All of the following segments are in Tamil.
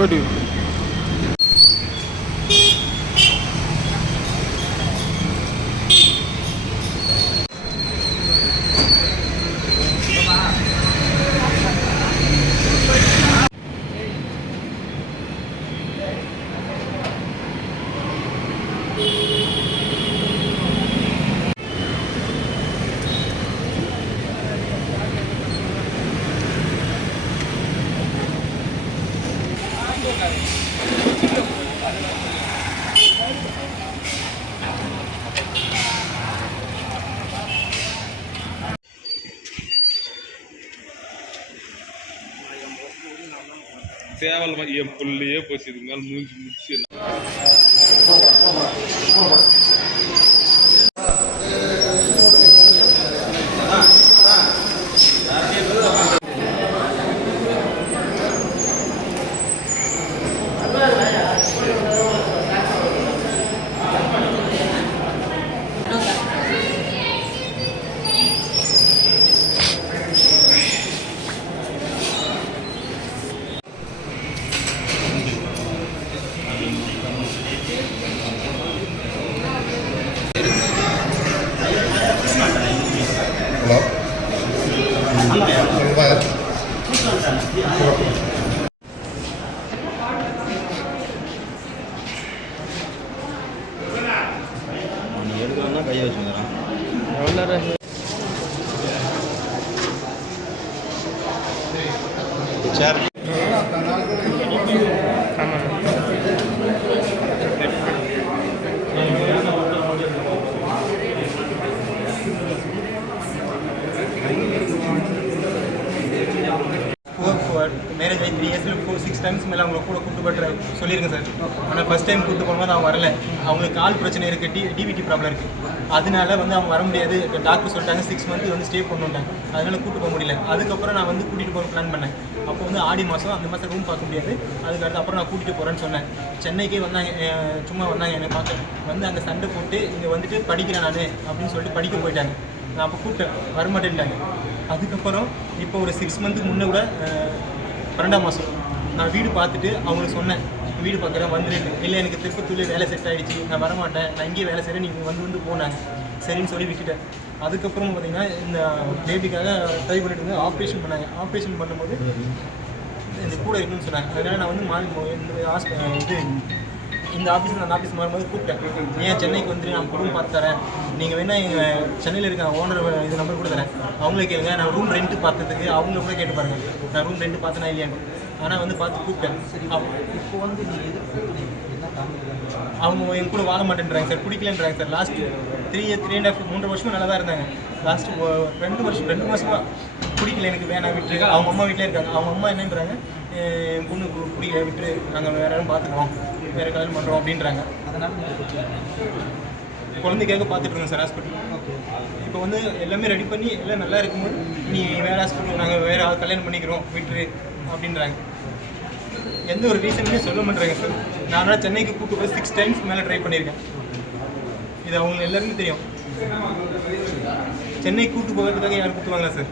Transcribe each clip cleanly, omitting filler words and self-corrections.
What do you? தேவல் என் புள்ளையே போச்சு இதுக்கு மேலே மூஞ்சி முடிச்சு எடுக்கணும்னா கையை வச்சுக்கிறேன் எவ்வளோ நேரம் சேர் மேரேஜ் ஆகி 3 இயர்ஸில் 6 டைம்ஸ் மேலே அவங்களை கூட கூட்டு போட்டு சொல்லியிருக்கேன் சார். ஆனால் ஃபஸ்ட் டைம் கூட்டு போகும்போது அவங்க வரல. அவங்களுக்கு கால் பிரச்சனை இருக்குது, டிவிடி ப்ராப்ளம் இருக்குது. அதனால வந்து அவங்க வர முடியாது. டாக்டர் சொல்லிட்டாங்க 6 மந்த் வந்து ஸ்டே பண்ணுட்டாங்க. அதனால கூட்டு போக முடியல. அதுக்கப்புறம் நான் வந்து கூட்டிகிட்டு போக பிளான் பண்ணேன். அப்போ வந்து ஆடி மாதம் அந்த மாதம் ரூம் பார்க்க முடியாது. அதுக்கடுத்து அப்புறம் நான் கூட்டிகிட்டு போகிறேன்னு சொன்னேன். சென்னைக்கே வந்தாங்க, சும்மா வந்தாங்க என்னை பார்க்க. வந்து அங்கே சண்டை போட்டு இங்கே வந்துட்டு படிக்கிறேன் நான் அப்படின்னு சொல்லிட்டு படிக்க போயிட்டாங்க. நான் அப்போ கூப்பிட்டேன், வரமாட்டேன்ட்டாங்க. அதுக்கப்புறம் இப்போ ஒரு 6 மந்த்துக்கு முன்னே கூட 2ஆம் மாதம் நான் வீடு பார்த்துட்டு அவங்களுக்கு சொன்னேன், வீடு பார்க்குறேன் வந்துருக்கு. இல்லை எனக்கு திருப்பத்தூர்லேயே வேலை செட் ஆகிடுச்சு, நான் வரமாட்டேன், நான் இங்கேயே வேலை செய்கிறேன், நீங்கள் வந்து போனாங்க. சரின்னு சொல்லி விட்டுட்டேன். அதுக்கப்புறம் பார்த்திங்கன்னா இந்த பேபிக்காக ட்ரை பண்ணிட்டு வந்து ஆப்ரேஷன் பண்ணாங்க. ஆப்ரேஷன் பண்ணும்போது இந்த கூட இருக்குன்னு சொன்னாங்க. அதனால் நான் வந்து இந்த ஆஃபீஸில் அந்த ஆஃபீஸ் மாறும்போது கூப்பிட்டேன், ஏன் சென்னைக்கு வந்துட்டு நான் ரூம் பார்த்து தரேன், நீங்கள் வேணால் எங்கள் சென்னையில் இருக்க ஓனர் இது நம்பர் கூட தரேன், அவங்களே கேளுங்க. நான் ரூம் ரெண்ட்டு பார்த்ததுக்கு அவங்கள கூட கேட்டு பாருங்கள், நான் ரூம் ரெண்ட்டு பார்த்தேனா இல்லையான்னு. ஆனால் வந்து பார்த்து கூப்பிட்டேன். இப்போ வந்து அவங்க என் கூட வாழ மாட்டேன்றாங்க சார், பிடிக்கலன்றாங்க சார். லாஸ்ட்டு 3.5 வருஷமாக நல்லா தான் இருந்தாங்க. லாஸ்ட்டு 2 மாதமாக பிடிக்கல, எனக்கு வேணாம் விட்டு. அவங்க அம்மா வீட்டிலே இருக்காங்க. அவங்க அம்மா என்னன்றாங்க, என் பொண்ணு பிடிக்கல விட்டு, நாங்கள் வேறு யாரும் பார்த்துக்குறோம், வேறு கல்யாணம் பண்ணுறோம் அப்படின்றாங்க. அதனால் குழந்தைக்காக பார்த்துட்டு இருந்தோம் சார் ஹாஸ்பிட்டல். இப்போ வந்து எல்லாமே ரெடி பண்ணி எல்லாம் நல்லா இருக்கும்போது, நீ வேறு ஹாஸ்பிட்டல் நாங்கள் வேறு கல்யாணம் பண்ணிக்கிறோம் விட்டுரு அப்படின்றாங்க. எந்த ஒரு ரீசனுமே சொல்ல மாட்டேறாங்க சார். நான் சென்னைக்கு கூப்பிட்டு போய் 6 டைம்ஸ் மேலே ட்ரை பண்ணியிருக்கேன். இது அவங்க எல்லாருமே தெரியும். சென்னை கூப்பிட்டு போகிறதுக்காக யாரும் கூப்பிட்டுவாங்களா சார்?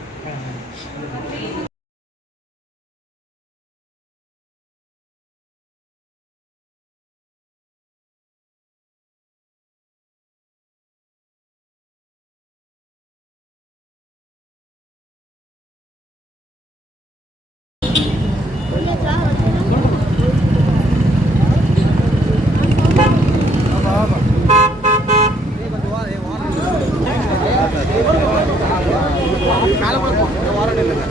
மேலே கூட போகணும், வாரம் இல்லைங்க.